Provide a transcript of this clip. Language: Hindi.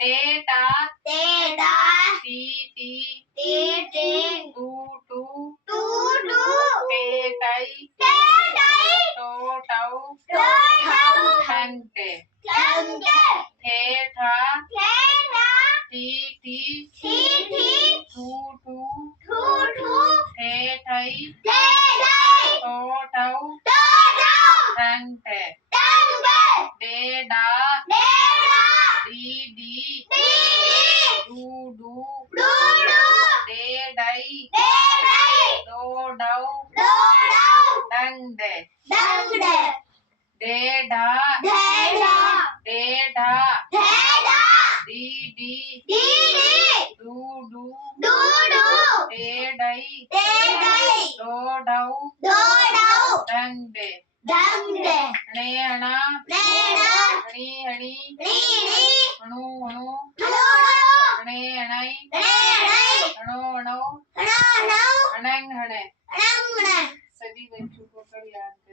टेटा टेटा टी टी टीटी टू टू टूडू टेटई टेटई टोटऊ टोटऊ टंटे टंटे ठेठा ठेठा टीटी टीटी टू टू टूडू ठेठई टेटई टोटऊ टोटऊ टंटे टंटे डेडा डेडा डीडी डीडी डूडू डूडू डेडई डेडई डोडऊ डोडऊ डंडे डंडे डेडा डेडा डेडा डेडा डीडी डीडी डूडू डूडू डेडई डेडई डोडऊ डोडऊ डंडे डंडे हणेहणा नेणा हणी नीनी हणू हणू हणोणो हणेहणई नेणई हणो हणो हणोणो हणंग हणे हणंगणे सभी बच्चों को कल याद